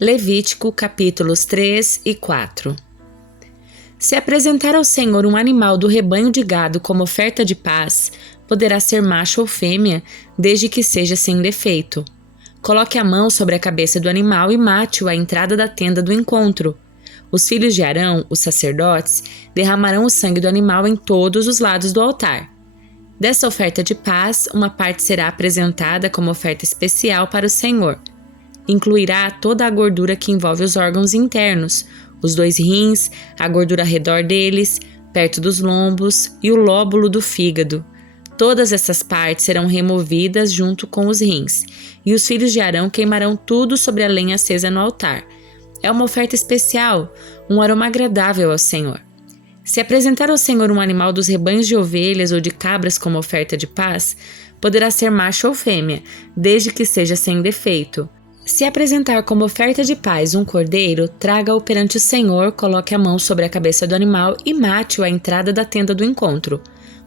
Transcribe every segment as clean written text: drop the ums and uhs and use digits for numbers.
Levítico capítulos 3 e 4. Se apresentar ao Senhor um animal do rebanho de gado como oferta de paz, poderá ser macho ou fêmea, desde que seja sem defeito. Coloque a mão sobre a cabeça do animal e mate-o à entrada da tenda do encontro. Os filhos de Arão, os sacerdotes, derramarão o sangue do animal em todos os lados do altar. Dessa oferta de paz, uma parte será apresentada como oferta especial para o Senhor. Incluirá toda a gordura que envolve os órgãos internos, os 2 rins, a gordura ao redor deles, perto dos lombos e o lóbulo do fígado. Todas essas partes serão removidas junto com os rins, e os filhos de Arão queimarão tudo sobre a lenha acesa no altar. É uma oferta especial, um aroma agradável ao Senhor. Se apresentar ao Senhor um animal dos rebanhos de ovelhas ou de cabras como oferta de paz, poderá ser macho ou fêmea, desde que seja sem defeito. Se apresentar como oferta de paz um cordeiro, traga-o perante o Senhor, coloque a mão sobre a cabeça do animal e mate-o à entrada da tenda do encontro.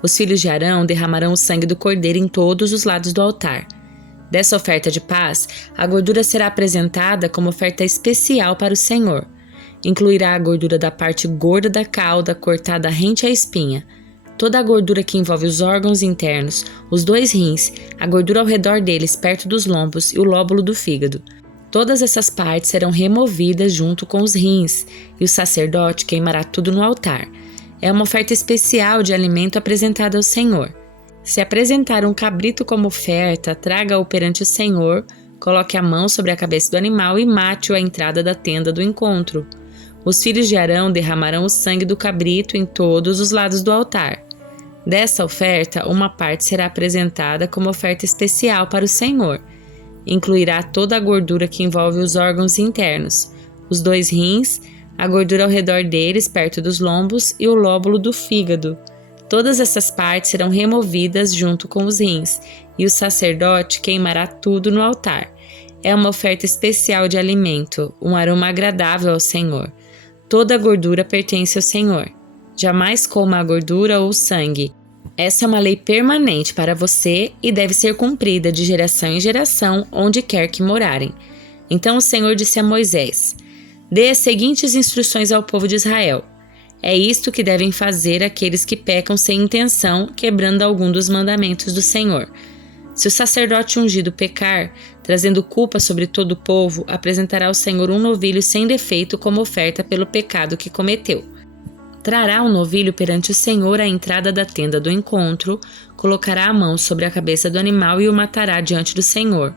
Os filhos de Arão derramarão o sangue do cordeiro em todos os lados do altar. Dessa oferta de paz, a gordura será apresentada como oferta especial para o Senhor. Incluirá a gordura da parte gorda da cauda, cortada rente à espinha. Toda a gordura que envolve os órgãos internos, os 2 rins, a gordura ao redor deles, perto dos lombos e o lóbulo do fígado. Todas essas partes serão removidas junto com os rins, e o sacerdote queimará tudo no altar. É uma oferta especial de alimento apresentada ao Senhor. Se apresentar um cabrito como oferta, traga-o perante o Senhor, coloque a mão sobre a cabeça do animal e mate-o à entrada da tenda do encontro. Os filhos de Arão derramarão o sangue do cabrito em todos os lados do altar. Dessa oferta, uma parte será apresentada como oferta especial para o Senhor. Incluirá toda a gordura que envolve os órgãos internos, os 2 rins, a gordura ao redor deles, perto dos lombos, e o lóbulo do fígado. Todas essas partes serão removidas junto com os rins, e o sacerdote queimará tudo no altar. É uma oferta especial de alimento, um aroma agradável ao Senhor. Toda a gordura pertence ao Senhor. Jamais coma a gordura ou o sangue. Essa é uma lei permanente para você e deve ser cumprida de geração em geração, onde quer que morarem. Então o Senhor disse a Moisés: Dê as seguintes instruções ao povo de Israel. É isto que devem fazer aqueles que pecam sem intenção, quebrando algum dos mandamentos do Senhor. Se o sacerdote ungido pecar, trazendo culpa sobre todo o povo, apresentará ao Senhor um novilho sem defeito como oferta pelo pecado que cometeu. Trará o novilho perante o Senhor à entrada da tenda do encontro, colocará a mão sobre a cabeça do animal e o matará diante do Senhor.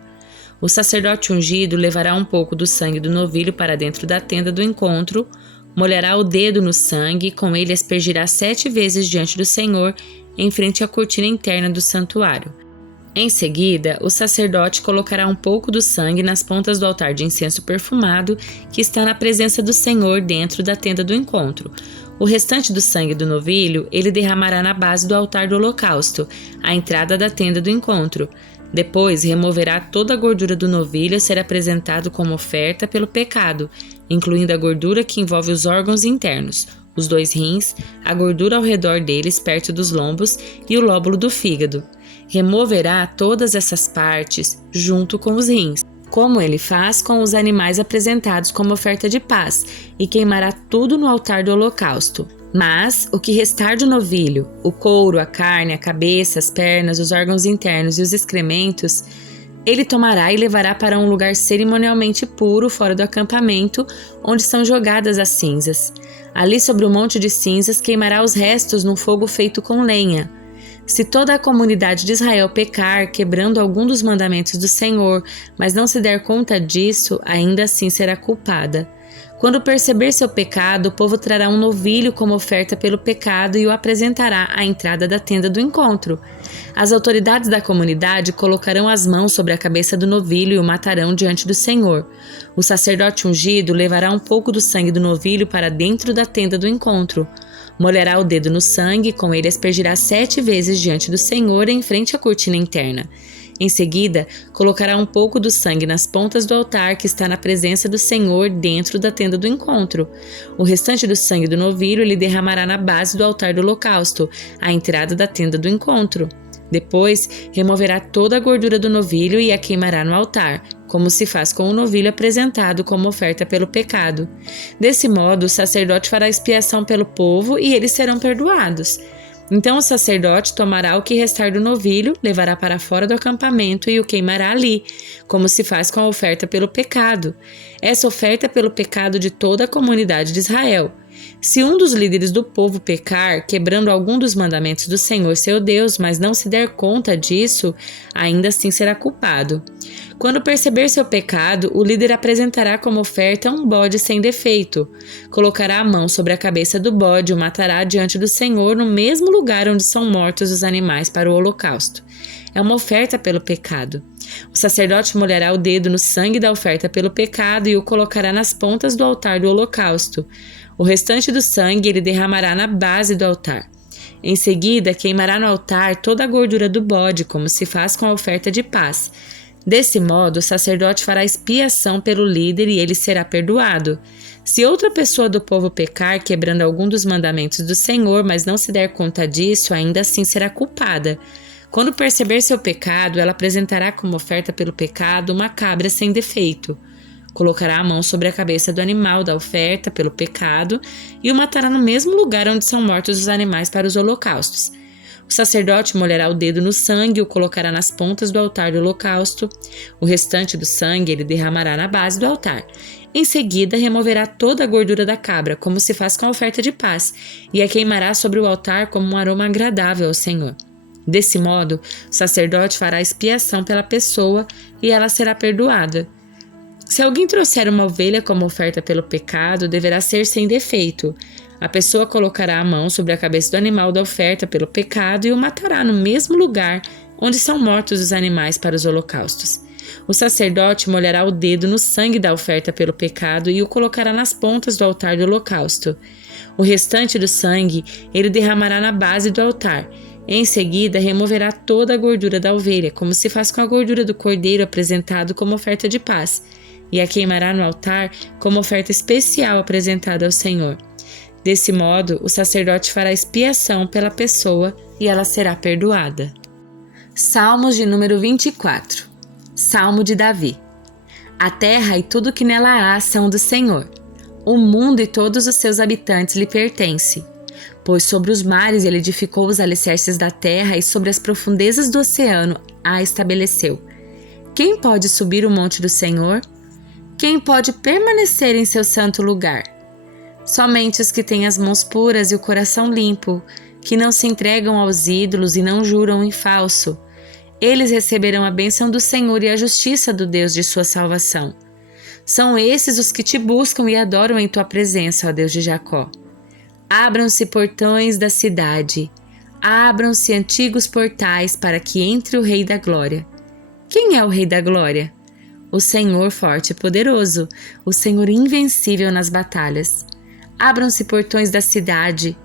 O sacerdote ungido levará um pouco do sangue do novilho para dentro da tenda do encontro, molhará o dedo no sangue e com ele aspergirá 7 vezes diante do Senhor, em frente à cortina interna do santuário. Em seguida, o sacerdote colocará um pouco do sangue nas pontas do altar de incenso perfumado que está na presença do Senhor dentro da tenda do encontro. O restante do sangue do novilho ele derramará na base do altar do holocausto, à entrada da tenda do encontro. Depois removerá toda a gordura do novilho a ser apresentado como oferta pelo pecado, incluindo a gordura que envolve os órgãos internos, os 2 rins, a gordura ao redor deles perto dos lombos e o lóbulo do fígado. Removerá todas essas partes junto com os rins, como ele faz com os animais apresentados como oferta de paz, e queimará tudo no altar do holocausto. Mas o que restar do novilho, o couro, a carne, a cabeça, as pernas, os órgãos internos e os excrementos, ele tomará e levará para um lugar cerimonialmente puro fora do acampamento, onde são jogadas as cinzas. Ali sobre o monte de cinzas queimará os restos num fogo feito com lenha. Se toda a comunidade de Israel pecar, quebrando algum dos mandamentos do Senhor, mas não se der conta disso, ainda assim será culpada. Quando perceber seu pecado, o povo trará um novilho como oferta pelo pecado e o apresentará à entrada da tenda do encontro. As autoridades da comunidade colocarão as mãos sobre a cabeça do novilho e o matarão diante do Senhor. O sacerdote ungido levará um pouco do sangue do novilho para dentro da tenda do encontro. Molhará o dedo no sangue e com ele aspergirá 7 vezes diante do Senhor em frente à cortina interna. Em seguida, colocará um pouco do sangue nas pontas do altar que está na presença do Senhor dentro da tenda do encontro. O restante do sangue do novilho ele derramará na base do altar do holocausto, à entrada da tenda do encontro. Depois, removerá toda a gordura do novilho e a queimará no altar, como se faz com o novilho apresentado como oferta pelo pecado. Desse modo, o sacerdote fará expiação pelo povo e eles serão perdoados. Então o sacerdote tomará o que restar do novilho, levará para fora do acampamento e o queimará ali, como se faz com a oferta pelo pecado. Essa oferta é pelo pecado de toda a comunidade de Israel. Se um dos líderes do povo pecar, quebrando algum dos mandamentos do Senhor seu Deus, mas não se der conta disso, ainda assim será culpado. Quando perceber seu pecado, o líder apresentará como oferta um bode sem defeito. Colocará a mão sobre a cabeça do bode e o matará diante do Senhor no mesmo lugar onde são mortos os animais para o holocausto. É uma oferta pelo pecado. O sacerdote molhará o dedo no sangue da oferta pelo pecado e o colocará nas pontas do altar do holocausto. O restante do sangue ele derramará na base do altar. Em seguida, queimará no altar toda a gordura do bode, como se faz com a oferta de paz. Desse modo, o sacerdote fará expiação pelo líder e ele será perdoado. Se outra pessoa do povo pecar, quebrando algum dos mandamentos do Senhor, mas não se der conta disso, ainda assim será culpada. Quando perceber seu pecado, ela apresentará como oferta pelo pecado uma cabra sem defeito. Colocará a mão sobre a cabeça do animal da oferta pelo pecado e o matará no mesmo lugar onde são mortos os animais para os holocaustos. O sacerdote molhará o dedo no sangue e o colocará nas pontas do altar do holocausto. O restante do sangue ele derramará na base do altar. Em seguida, removerá toda a gordura da cabra, como se faz com a oferta de paz, e a queimará sobre o altar como um aroma agradável ao Senhor. Desse modo, o sacerdote fará expiação pela pessoa e ela será perdoada. Se alguém trouxer uma ovelha como oferta pelo pecado, deverá ser sem defeito. A pessoa colocará a mão sobre a cabeça do animal da oferta pelo pecado e o matará no mesmo lugar onde são mortos os animais para os holocaustos. O sacerdote molhará o dedo no sangue da oferta pelo pecado e o colocará nas pontas do altar do holocausto. O restante do sangue ele derramará na base do altar. Em seguida, removerá toda a gordura da ovelha, como se faz com a gordura do cordeiro apresentado como oferta de paz, e a queimará no altar como oferta especial apresentada ao Senhor. Desse modo, o sacerdote fará expiação pela pessoa e ela será perdoada. Salmos de número 24. Salmo de Davi. A terra e tudo que nela há são do Senhor. O mundo e todos os seus habitantes lhe pertencem. Pois sobre os mares ele edificou os alicerces da terra e sobre as profundezas do oceano a estabeleceu. Quem pode subir o monte do Senhor? Quem pode permanecer em seu santo lugar? Somente os que têm as mãos puras e o coração limpo, que não se entregam aos ídolos e não juram em falso. Eles receberão a bênção do Senhor e a justiça do Deus de sua salvação. São esses os que te buscam e adoram em tua presença, ó Deus de Jacó. Abram-se portões da cidade, abram-se antigos portais para que entre o Rei da Glória. Quem é o Rei da Glória? O Senhor forte e poderoso, o Senhor invencível nas batalhas. Abram-se portões da cidade,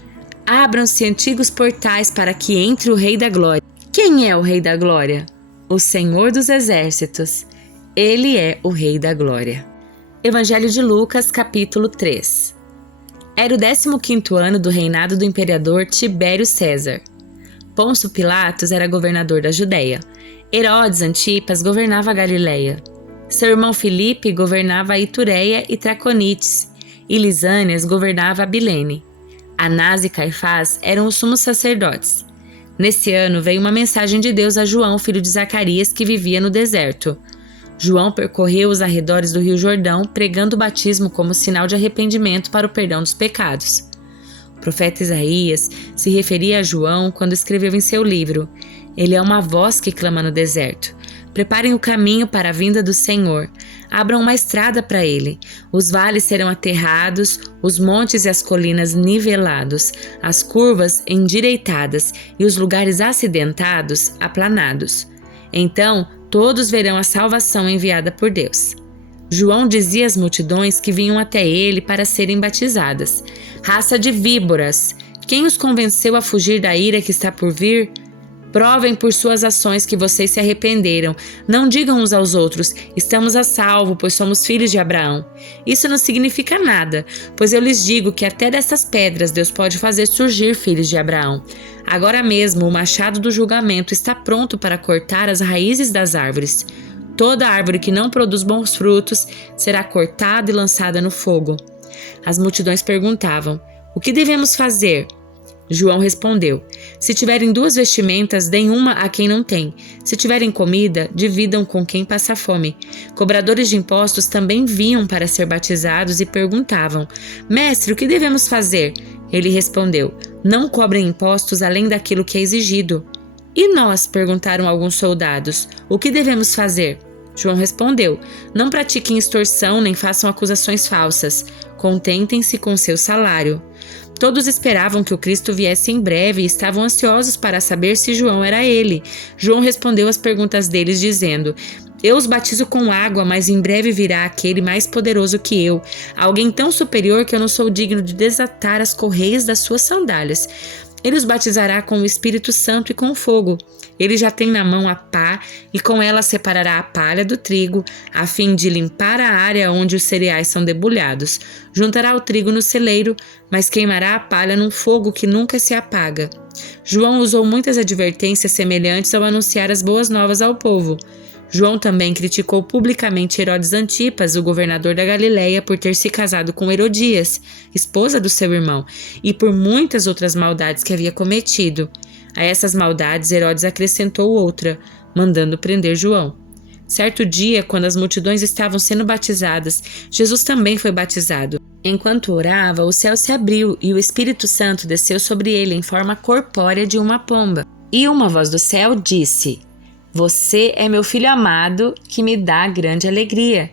abram-se antigos portais para que entre o Rei da Glória. Quem é o Rei da Glória? O Senhor dos Exércitos. Ele é o Rei da Glória. Evangelho de Lucas, capítulo 3. Era o 15º ano do reinado do imperador Tibério César. Pôncio Pilatos era governador da Judéia. Herodes Antipas governava a Galiléia. Seu irmão Filipe governava a Itureia e Traconites, e Lisânias governava a Abilene. Anás e Caifás eram os sumos sacerdotes. Nesse ano veio uma mensagem de Deus a João, filho de Zacarias, que vivia no deserto. João percorreu os arredores do rio Jordão, pregando o batismo como sinal de arrependimento para o perdão dos pecados. O profeta Isaías se referia a João quando escreveu em seu livro: Ele é uma voz que clama no deserto. Preparem o caminho para a vinda do Senhor. Abram uma estrada para ele. Os vales serão aterrados, os montes e as colinas nivelados, as curvas endireitadas e os lugares acidentados aplanados. Então, todos verão a salvação enviada por Deus. João dizia às multidões que vinham até ele para serem batizadas: Raça de víboras! Quem os convenceu a fugir da ira que está por vir? Provem por suas ações que vocês se arrependeram. Não digam uns aos outros: estamos a salvo, pois somos filhos de Abraão. Isso não significa nada, pois eu lhes digo que até dessas pedras Deus pode fazer surgir filhos de Abraão. Agora mesmo o machado do julgamento está pronto para cortar as raízes das árvores. Toda árvore que não produz bons frutos será cortada e lançada no fogo. As multidões perguntavam: o que devemos fazer? João respondeu: se tiverem 2 vestimentas, deem uma a quem não tem. Se tiverem comida, dividam com quem passa fome. Cobradores de impostos também vinham para ser batizados e perguntavam: Mestre, o que devemos fazer? Ele respondeu: não cobrem impostos além daquilo que é exigido. E nós? Perguntaram alguns soldados. O que devemos fazer? João respondeu: não pratiquem extorsão nem façam acusações falsas. Contentem-se com seu salário. Todos esperavam que o Cristo viesse em breve e estavam ansiosos para saber se João era ele. João respondeu às perguntas deles, dizendo: eu os batizo com água, mas em breve virá aquele mais poderoso que eu, alguém tão superior que eu não sou digno de desatar as correias das suas sandálias. Ele os batizará com o Espírito Santo e com fogo. Ele já tem na mão a pá e com ela separará a palha do trigo, a fim de limpar a área onde os cereais são debulhados. Juntará o trigo no celeiro, mas queimará a palha num fogo que nunca se apaga. João usou muitas advertências semelhantes ao anunciar as boas novas ao povo. João também criticou publicamente Herodes Antipas, o governador da Galileia, por ter se casado com Herodias, esposa do seu irmão, e por muitas outras maldades que havia cometido. A essas maldades, Herodes acrescentou outra, mandando prender João. Certo dia, quando as multidões estavam sendo batizadas, Jesus também foi batizado. Enquanto orava, o céu se abriu e o Espírito Santo desceu sobre ele em forma corpórea de uma pomba. E uma voz do céu disse: você é meu filho amado, que me dá grande alegria.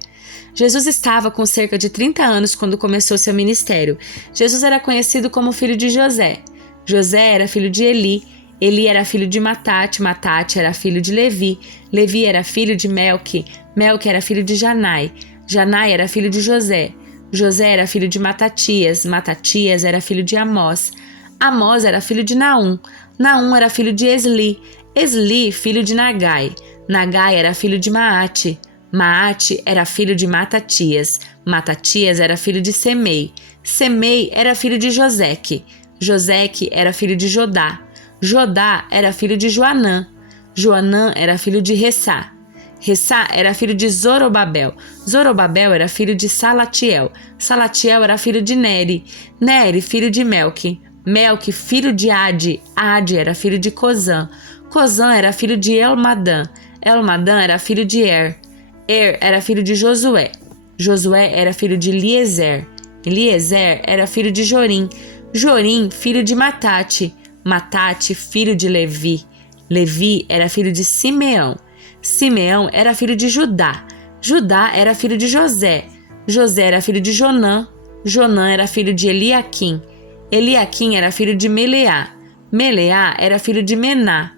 Jesus estava com cerca de 30 anos quando começou seu ministério. Jesus era conhecido como filho de José. José era filho de Eli. Eli era filho de Matate. Matate era filho de Levi. Levi era filho de Melque. Melque era filho de Janai. Janai era filho de José. José era filho de Matatias. Matatias era filho de Amós. Amós era filho de Naum. Naum era filho de Esli. Esli, filho de Nagai. Nagai era filho de Maate. Maate era filho de Matatias. Matatias era filho de Semei. Semei era filho de Joseque. Joseque era filho de Jodá. Jodá era filho de Joanã. Joanã era filho de Ressá. Ressá era filho de Zorobabel. Zorobabel era filho de Salatiel. Salatiel era filho de Neri. Neri, filho de Melque. Melque, filho de Ade. Ade era filho de Cozã. Cozã era filho de Elmadã. Elmadã era filho de Er era filho de Josué. Josué era filho de Eliezer. Eliezer era filho de Jorim. Jorim, filho de Matate. Matate, filho de Levi. Levi era filho de Simeão. Simeão era filho de Judá. Judá era filho de José. José era filho de Jonã. Jonã era filho de Eliaquim. Eliaquim era filho de Meleá. Meleá era filho de Mená.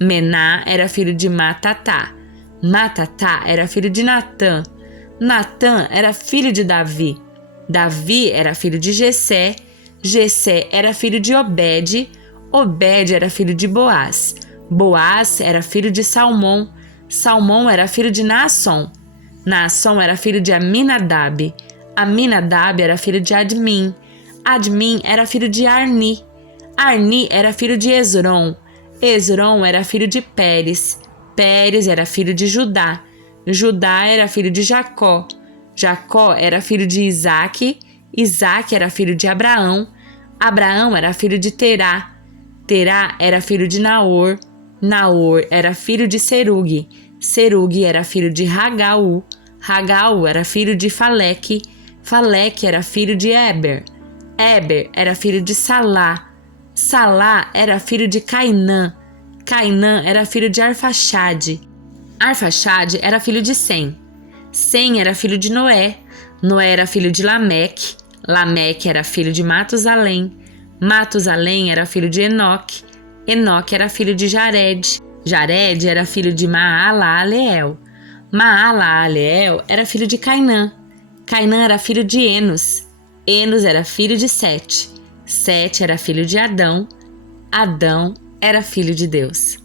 Mená era filho de Matatá. Matatá era filho de Natã. Natã era filho de Davi. Davi era filho de Jessé. Jessé era filho de Obed. Obed era filho de Boaz. Boaz era filho de Salmão. Salmão era filho de Naasson. Naasson era filho de Aminadab. Aminadab era filho de Admin. Admin era filho de Arni. Arni era filho de Esrom. Esrom era filho de Pérez. Pérez era filho de Judá. Judá era filho de Jacó. Jacó era filho de Isaque. Isaque era filho de Abraão. Abraão era filho de Terá. Terá era filho de Naor. Naor era filho de Serugue. Serugue era filho de Ragaú. Ragaú era filho de Faleque. Faleque era filho de Eber. Eber era filho de Salá. Salá era filho de Cainã. Cainã era filho de Arfaxade. Arfaxade era filho de Sem. Sem era filho de Noé. Noé era filho de Lameque. Lameque era filho de Matusalém. Matusalém era filho de Enoque. Enoque era filho de Jared. Jared era filho de Maalaleel. Maalaleel era filho de Cainã. Cainã era filho de Enos. Enos era filho de Sete. Sete era filho de Adão. Adão era filho de Deus.